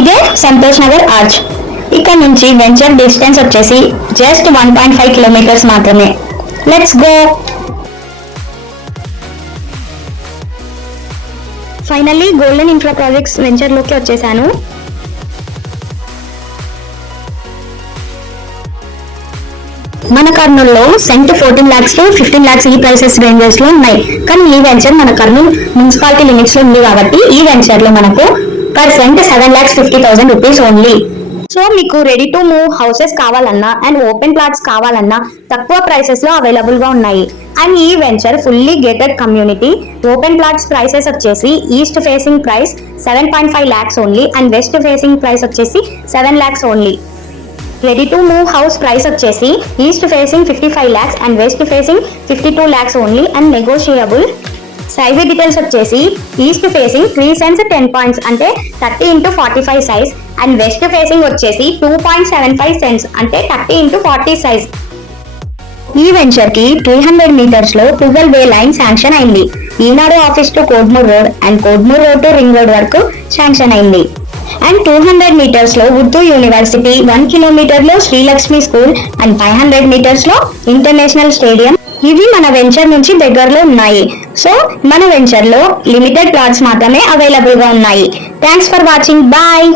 ఇదే సంతోష్ నగర్ ఆర్చ్. ఇక్కడ నుంచి వెంచర్ డిస్టెన్స్ వచ్చేసి జస్ట్ 1.5 కిలోమీటర్స్ మాత్రమే. Let's go. Finally golden infra projects venture లోకి వచ్చేసాను. మన కర్నూలులో సెంట్ 14 lakhs to 15 lakhs ఈ ప్రైసెస్ రేంజెస్ లో ఉన్నాయి. కానీ ఈ వెంచర్ మన కర్నూలు మున్సిపాలిటీ లిమిట్స్ లో ఉంది కాబట్టి ఈ వెంచర్ లో మనకు per cent 7,50,000 rupees only. So మీకు రెడీ టు మూవ్ హౌసెస్ కావాలన్నా అండ్ ఓపెన్ ప్లాట్స్ కావాలన్నా తక్కువ ప్రైసెస్ లో అవైలబుల్ గా ఉన్నాయి. అండ్ ఈ venture fully gated community. Open plots prices వచ్చేసి east facing price 7.5 lakhs only and west facing price వచ్చేసి 7 lakhs only. Ready to move house price వచ్చేసి east facing 55 lakhs and west facing 52 lakhs only and negotiable. Size details వచ్చేసి east facing 3 cents 10 points అంటే 30x45 size and west facing వచ్చేసి 2.75 cents అంటే 30x40 size. ఈ venture కి 300 meters లో 12-way line sanction అయింది. Eenadu office to Kodmur road and Kodmur road to ring road వరకు sanction అయింది. అండ్ 200 meters లో ఉర్దూ యూనివర్సిటీ, 1 kilometer లో శ్రీలక్ష్మి స్కూల్ అండ్ 500 meters లో ఇంటర్నేషనల్ స్టేడియం ఇవి మన వెంచర్ నుంచి దగ్గరలో ఉన్నాయి. సో మన వెంచర్ లో లిమిటెడ్ ప్లాట్స్ మాత్రమే అవైలబుల్ గా ఉన్నాయి. Thanks for watching. బాయ్.